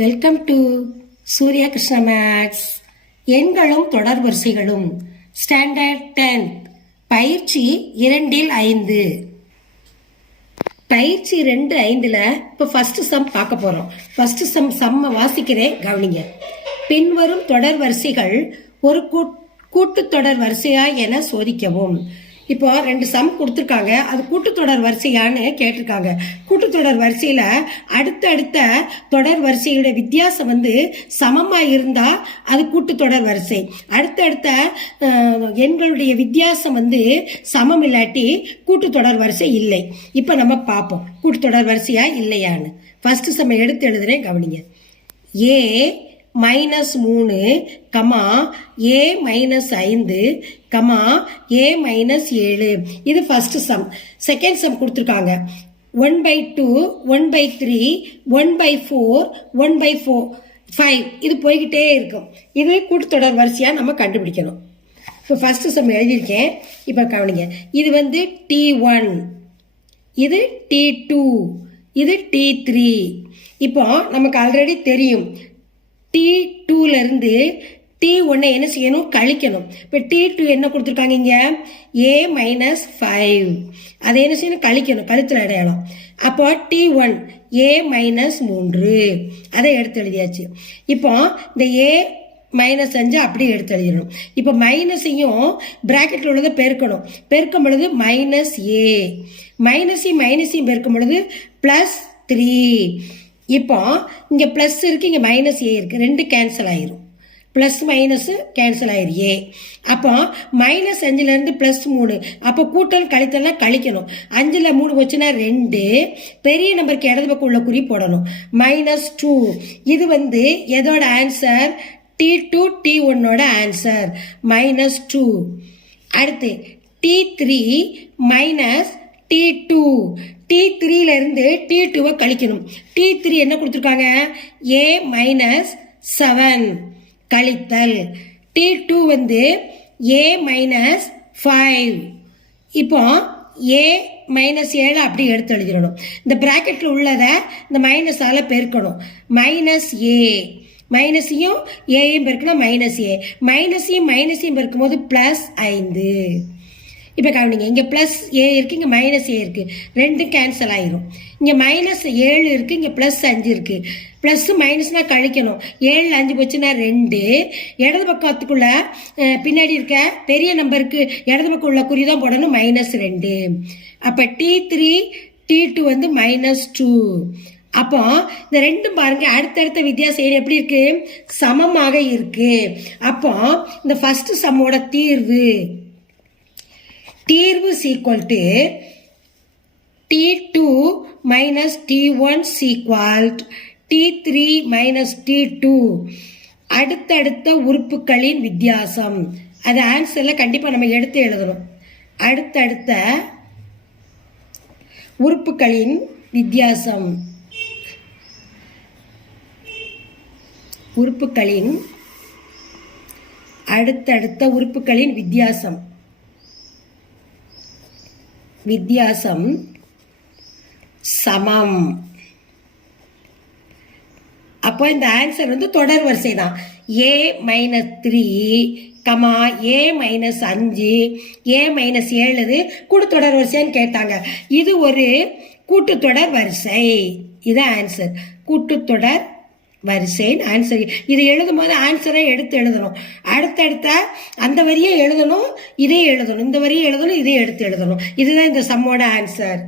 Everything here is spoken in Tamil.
Welcome to Surya Krishna maths. எண்களும் தொடர் வரிசைகளும் ஸ்டாண்டர்ட் 10 பயிற்சி 2-5. பயிற்சி 2-5ல் இப்போ ஃபர்ஸ்ட் சம் பார்க்க போறோம். ஃபர்ஸ்ட் சம்ம வாசிக்கிறேன், கவனிங்க. பின்வரும் தொடர் வரிசைகள் ஒரு கூட்டுத்தொடர் வரிசையா என சோதிக்கவும். இப்போ 2 சம் கொடுத்துருக்காங்க, அது கூட்டுத்தொடர் வரிசையான்னு கேட்டிருக்காங்க. கூட்டுத்தொடர் வரிசையில அடுத்த தொடர் வரிசையோட வித்தியாசம் சமமா இருந்தா அது கூட்டுத்தொடர் வரிசை. அடுத்த எண்களுடைய வித்தியாசம் சமம் இல்லாட்டி கூட்டுத்தொடர் வரிசை இல்லை. இப்ப நம்ம பார்ப்போம் கூட்டுத்தொடர் வரிசையா இல்லையான்னு. ஃபர்ஸ்ட் சம் எடுத்து எழுதுறேன், கவனிங்க. ஏ -3, A -5, A -7. இது ஃபர்ஸ்ட் சம். செகண்ட் சம் கொடுத்துருக்காங்க 1/2, 1/3, 1/4, 1/4, 5. இது போய்கிட்டே இருக்கும். இது கூட்டுத்தொடர் வரிசையா நம்ம கண்டுபிடிக்கணும். இப்போ ஃபர்ஸ்ட் சம் எழுதியிருக்கேன், இப்போ கவனிங்க. இது T1, இது T2, இது T3. இப்போ நமக்கு ஆல்ரெடி தெரியும், T2ல இருந்து T1 என்ன செய்யணும், கழிக்கணும். இப்போ T2 என்ன கொடுத்துருக்காங்க இங்க, A -5. அதை என்ன செய்யணும், கழிக்கணும், கழித்தல் அடையாளம். அப்போ T1 A -3, அதை எடுத்து எழுதியாச்சு. இப்போ இந்த A -5 அப்படி எடுத்து எழுதிடணும். இப்போ மைனஸையும் பிராக்கெட்ல உள்ளதை பெருக்கணும். பெருக்கும் பொழுது -A, மைனஸையும் பெருக்கும் பொழுது +3. இப்போ இங்க பிளஸ் இருக்கு, இங்க -A இருக்கு, ரெண்டு கேன்சல் ஆயிரும். பிளஸ் மைனஸ் கேன்சல் ஆயிரும் A. அப்போ -5ல இருந்து +3, அப்போ கூட்டல் கழித்தல்னா கழிக்கணும். 5ல 3 போச்சுன்னா 2. பெரிய நம்பருக்கு இடது பக்கம் உள்ள குறி போடணும். -2. இது எதோட ஆன்சர், T2 T1 ஆன்சர் -2. அடுத்து T3 -T2. T3ல இருந்து T2 கழிக்கணும். T3 என்ன கொடுத்துருக்காங்க, A -7 கழித்தல். T2 A -5. இப்போ A -7 அப்படி எடுத்து எழுதிடணும். இந்த பிராக்கெட்ல உள்ளத இந்த மைனஸால பெருக்கணும். -A, மைனஸையும் ஏயும் பெருக்கணும், -A, மைனஸையும் பெருக்கும் போது +5. இப்போ கவனிங்க, இங்கே +A இருக்கு, இங்கே -A இருக்கு, ரெண்டும் கேன்சல் ஆயிரும். இங்கே -7 இருக்கு, இங்கே +5 இருக்கு. பிளஸ் மைனஸ்னா கழிக்கணும். 7ல் 5 போச்சுன்னா 2. இடது பக்கத்துக்குள்ள பின்னாடி இருக்க பெரிய நம்பருக்கு இடது பக்கம் உள்ள குறி தான் போடணும், -2. அப்போ T3 T2 -2. அப்போ இந்த ரெண்டும் பாருங்க, அடுத்தடுத்த வித்தியாசம் எப்படி இருக்கு, சமமாக இருக்கு. அப்போ இந்த ஃபர்ஸ்ட் சம்மோட தீர்வு equal to T2 T1 equal T3 T2. அடுத்தடுத்த உறுப்புகளின் வித்தியாசம். அது ஆன்சர்ல கண்டிப்பா நம்ம எடுத்து எழுதணும். அடுத்தடுத்த உறுப்புகளின் வித்தியாசம். அடுத்தடுத்த உறுப்புகளின் வித்தியாசம் சமம். அப்போ இந்த ஆன்சர் தொடர் வரிசை தான். A -3, A -5, A -7 கூட்டுத்தொடர் வரிசைன்னு கேட்டாங்க. இது ஒரு கூட்டுத்தொடர் வரிசை. இது ஆன்சர், கூட்டுத்தொடர் வரிசை ஆன்சர். இது எழுதும் போது ஆன்சரை எடுத்து எழுதணும். அடுத்தடுத்த அந்த வரியை எழுதணும், இதே எழுதணும், இந்த வரியை எழுதணும், இதே எடுத்து எழுதணும். இதுதான் இந்த சம்மோட ஆன்சர்.